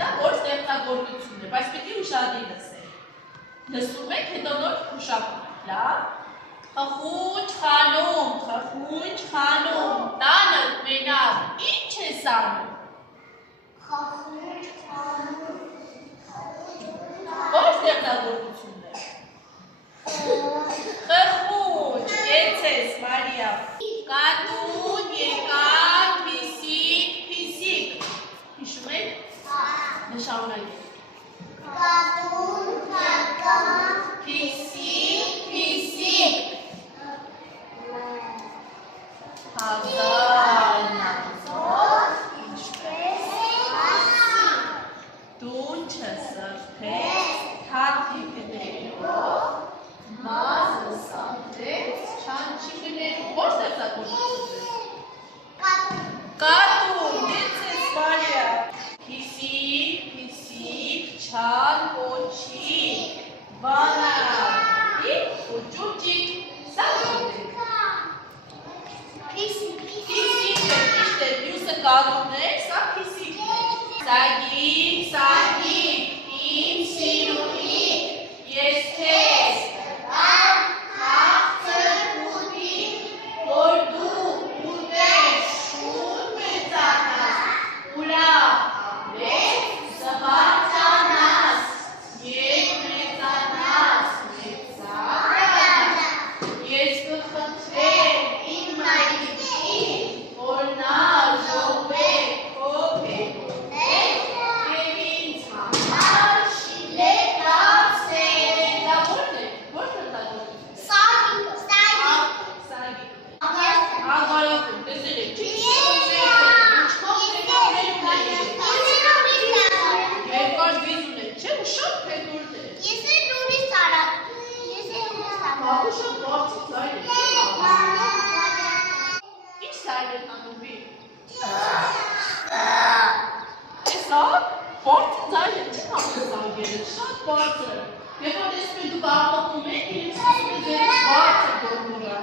դա որ ստեղծագործություն է, բայց պետք է ուշադիր լսել։ Լսում եք, հետո նոր մշակում եք, լավ։ Խխունջ խանում, տանը մենակ, ինչ ես անում։ Խխունջ խանում, որ ստեղծագործությունն է։ Խխունջ, կեցես, Մարիա։ Կատուն, եկան, փիսիկ։ Հիշում եք։ Նշանակեք։ կատուն, եկան, Փիսիկ։ Հազանազոր, ինչպես դուն չսրբեց, թաթիկներով, մազը սանտեց, չանչիկներով, որ ստեղծագործություն է։ Կատուն, դեցես Մարիա։ Փիսիկ, չան, պոչիկ, վանակ, ու ջուջիկ, սա գոտեք։ Փիսիկ է, ճիշտ է, մյուսը կատուն է, սա փիսիկն է։ Սագիկ, իմ սիրունիկ, ես քեզ հաղթր ուտի, որ դու ուտես շուն մեծանաս, ու լավ ապրես, զվարճանաս, երբ մեծանաս, ես կխնդրեմ իմ մայրիկին, որ նա ժողվե քո փետուրներ և ինձ համար շիլետ դարձնել։ Դա ո՞րն է, ո՞ր ստեղծագործություն։ Սագիկ։ Աղարակում, տեսել եք, չի ինչքով փետուրներ ունեք։ Երկար վիզ ունեք, չէ, ու շատ փետուրներ։ Բաղու շատ բարձր ձայն է, չի ինչ ձայն է հանդուբի։ Սա բարձր ձայն է, չի համսանգել, շատ բարձր։ Երբ որ տեսնում եք դուք աղաղում եք, իրենց ասում եք ձեր բարձր դողնուրա։